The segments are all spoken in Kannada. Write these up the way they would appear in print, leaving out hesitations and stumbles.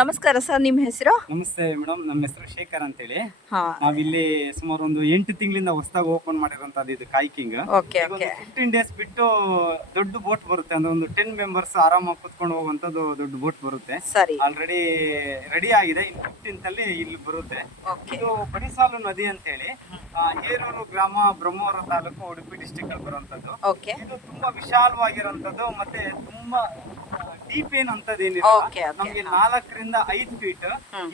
ನಮಸ್ಕಾರ ಸರ್, ನಿಮ್ಮ ಹೆಸರು? ನಮಸ್ತೆ ಮೇಡಮ್, ನಮ್ಮ ಹೆಸರು ಶೇಖರ್ ಅಂತೇಳಿ. ಹಾ, ನಾವಿಲ್ಲಿ ಸುಮಾರು ಒಂದು 8 ತಿಂಗಳಿಂದ ಹೊಸದಾಗಿ ಓಪನ್ ಮಾಡಿರೋಂಥದ್ದು ಇದು ಕಾಯ್ಕಿಂಗ್. ಓಕೆ ಓಕೆ 15 ಡೇಸ್ ಬಿಟ್ಟು ದೊಡ್ಡ ಬೋಟ್ ಬರುತ್ತೆ, ಅಂದ್ರೆ ಒಂದು 10 ಮೆಂಬರ್ಸ್ ಆರಾಮಾಗಿ ಕುತ್ಕೊಂಡು ಹೋಗುವಂಥದ್ದು ದೊಡ್ಡ ಬೋಟ್ ಬರುತ್ತೆ. ಸರಿ. ಆಲ್ರೆಡಿ ರೆಡಿ ಆಗಿದೆ. ಇನ್ನು 15th ಅಲ್ಲಿ ಇಲ್ಲಿ ಬರುತ್ತೆ. ಓಕೆ. ಇದು ಬಡಿಸಾಲು ನದಿ ಅಂತೇಳಿ ಹೇರೂರು ಗ್ರಾಮ, ಬ್ರಹ್ಮವರ ತಾಲೂಕು, ಉಡುಪಿ ಡಿಸ್ಟಿಕ್ ಅಲ್ಲಿ ಬರುವಂತದ್ದು. ಓಕೆ ಇದು ತುಂಬಾ ವಿಶಾಲವಾಗಿರುವಂತದ್ದು, ಮತ್ತೆ ತುಂಬಾ ಡೀಪ್ ಏನ್ ಅಂತದೇನಿಲ್ಲ. ಓಕೆ ಓಕೆ ನಮ್ಗೆ 4 ರಿಂದ 5 ಫೀಟ್,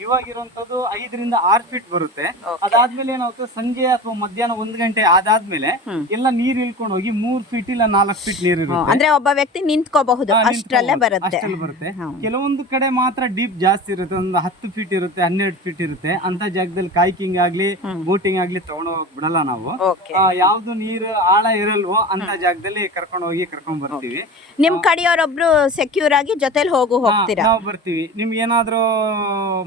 ಇವಾಗಿರುವಂತದ್ದು 5 ರಿಂದ 6 ಫೀಟ್ ಬರುತ್ತೆ. ಓಕೆ. ಅದಾದ್ಮೇಲೆ ಏನಾಗುತ್ತೆ, ಸಂಜೆ ಅಥವಾ ಮಧ್ಯಾಹ್ನ 1 ಗಂಟೆ ಆದಾದ್ಮೇಲೆ ಎಲ್ಲ ನೀರ್ ಇಳ್ಕೊಂಡು ಹೋಗಿ 3 ಫೀಟ್ ಇಲ್ಲ 4 ಫೀಟ್ ನೀರ್ ಇರುತ್ತೆ. ಅಂದ್ರೆ ಒಬ್ಬ ವ್ಯಕ್ತಿ ನಿಂತ್ಕೋಬಹುದು, ಅಷ್ಟರಲ್ಲೇ ಬರುತ್ತೆ. ಅಷ್ಟಲ್ಲಿ ಬರುತ್ತೆ. ಕೆಲವೊಂದು ಕಡೆ ಮಾತ್ರ ಡೀಪ್ ಜಾಸ್ತಿ ಇರುತ್ತೆ, ಒಂದು 10 ಫೀಟ್ ಇರುತ್ತೆ, 12 ಫೀಟ್ ಇರುತ್ತೆ. ಅಂತ ಜಾಗದಲ್ಲಿ ಕಾಯ್ಕಿಂಗ್ ಆಗ್ಲಿ ಬೋಟಿಂಗ್ ಆಗ್ಲಿ ತಗೊಂಡು ಹೋಗಕ್ ಬಿಡಲ್ಲ ನಾವು. ಓಕೆ. ಯಾವ್ದು ನೀರು ಆಳ ಇರಲ್ವೋ ಅಂತ ಜಾಗದಲ್ಲಿ ಕರ್ಕೊಂಡ್ ಬರ್ತೀವಿ. ನಿಮ್ ಕಡೆಯವರೊಬ್ರು ಸೆಕ್ಯೂರ್ ಆಗಿ ಜೊತೆಲಿ ಹೋಗ್ತೀರಾ? ನಾವು ಬರ್ತೀವಿ. ನಿಮ್ಗೆ ಏನಾದ್ರೂ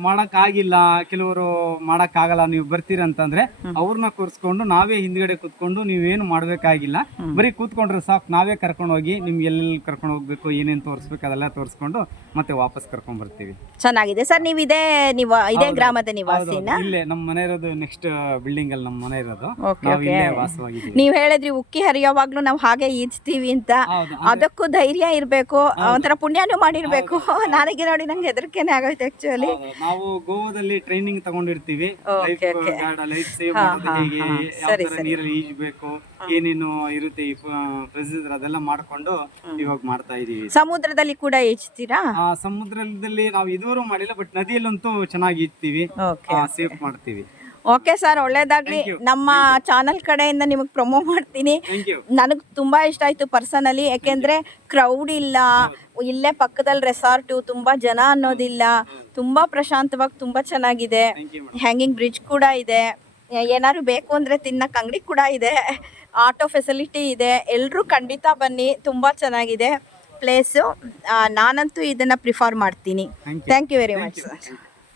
ಮಾಡಕ್ ಆಗಿಲ್ಲ, ಕೆಲವರು ಮಾಡಕ್ ಆಗಲ್ಲ, ನೀವು ಬರ್ತೀರಿ ಅಂತಂದ್ರೆ ಅವ್ರನ್ನ ಕೂರ್ಸ್ಕೊಂಡು ನಾವೇ ಹಿಂದ್ಗಡೆ ಕೂತ್ಕೊಂಡು ನೀವೇನು ಮಾಡ್ಬೇಕಾಗಿಲ್ಲ, ಬರೀ ಕೂತ್ಕೊಂಡ್ರೆ ಸಾಕು. ನಾವೇ ಕರ್ಕೊಂಡು ಹೋಗಿ ನಿಮ್ಗೆ ಎಲ್ಲೆಲ್ಲಿ ಕರ್ಕೊಂಡು ಹೋಗ್ಬೇಕು, ಏನೇನ್ ತೋರಿಸ್ಬೇಕು ಅದೆಲ್ಲ ತೋರಿಸ್ಕೊಂಡು ಮತ್ತೆ ವಾಪಸ್ ಕರ್ಕೊಂಡ್ ಬರ್ತೀವಿ. ಚೆನ್ನಾಗಿದೆ ಸರ್. ನೀವು ಇದೇ ಗ್ರಾಮದ ನಿವಾಸಿನ? ಇಲ್ಲೇ ನಮ್ಮ ಮನೆ ಇರೋದು, ನೆಕ್ಸ್ಟ್ ಬಿಲ್ಡಿಂಗ್ ಅಲ್ಲಿ ನಮ್ಮ ಮನೆ ಇರೋದು. ಓಕೆ ನಾವು ಓಕೆ. ಇಲ್ಲೇ ವಾಸವಾಗಿದ್ದೀವಿ. ನೀವ್ ಹೇಳಿದ್ರಿ ಉಕ್ಕಿ ಹರಿಯೋವಾಗ್ಲೂ ನಾವು ಹಾಗೆ ಈಜ್ತೀವಿ ಅಂತ. ಹೌದು. ಅದಕ್ಕೂ ಧೈರ್ಯ ಇರ್ಬೇಕು, ಒಂಥರ ಪುಣ್ಯನೂ ಮಾಡಿರ್ಬೇಕು. ನನಗೆ ನೋಡಿ ನಂಗೆ ಹೆದರಿಕೆನೆ ಆಗೋಯ್ತು ಆಕ್ಚುಲಿ. ನಾವು ಗೋವಾದಲ್ಲಿ ಟ್ರೈನಿಂಗ್ ತಗೊಂಡಿರ್ತೀವಿ. Okay okay. ಲೈಫ್ ಸೇವ್ ಮಾಡೋದು ಹೇಗೆ, ಯಾವ ಸರಿ ತರ ಸರಿ. ನೀರಲ್ಲಿ ಈಜ್ಬೇಕು, ಏನೇನು ಇರುತ್ತೆ ಪ್ರೊಸೀಜರ್ ಅದೆಲ್ಲ ಮಾಡ್ಕೊಂಡು ಇವಾಗ ಮಾಡ್ತಾ ಇದೀವಿ. ಸಮುದ್ರದಲ್ಲಿ ಕೂಡ ಈಜ್ತೀರಾ? ಸಮುದ್ರದಲ್ಲಿ ನಾವು ಇದುವರೆಗೂ ಮಾಡಿಲ್ಲ, ಬಟ್ ನದಿಯಲ್ಲಂತೂ ಚೆನ್ನಾಗಿ ಈಜ್ತೀವಿ, ಓಕೆ ಸೇಫ್ ಮಾಡ್ತೀವಿ. ಓಕೆ ಸರ್, ಒಳ್ಳೇದಾಗ್ಲಿ. Thank you. ನಮ್ಮ ಚಾನಲ್ ಕಡೆಯಿಂದ ನಿಮಗೆ ಪ್ರಮೋ ಮಾಡ್ತೀನಿ. Thank you. ನನಗೆ ತುಂಬಾ ಇಷ್ಟ ಆಯ್ತು ಪರ್ಸನಲಿ, ಯಾಕೆಂದ್ರೆ ಕ್ರೌಡ್ ಇಲ್ಲ, ಇಲ್ಲೇ ಪಕ್ಕದಲ್ಲಿ ರೆಸಾರ್ಟು, ತುಂಬಾ ಜನ ಅನ್ನೋದಿಲ್ಲ, ತುಂಬಾ ಪ್ರಶಾಂತವಾಗಿ ತುಂಬಾ ಚೆನ್ನಾಗಿದೆ. Thank you madam. Hanging bridge ಕೂಡ ಇದೆ. ಏನಾದ್ರು ಬೇಕು ಅಂದ್ರೆ ತಿನ್ನಕ್ಕೆ ಅಂಗಡಿ ಕೂಡ ಇದೆ, ಆಟೋ ಫೆಸಿಲಿಟಿ ಇದೆ. ಎಲ್ಲರೂ ಖಂಡಿತ ಬನ್ನಿ, ತುಂಬಾ ಚೆನ್ನಾಗಿದೆ ಪ್ಲೇಸು. ನಾನಂತೂ ಇದನ್ನ ಪ್ರಿಫರ್ ಮಾಡ್ತೀನಿ. Thank you. Thank you very Thank much you. Sir.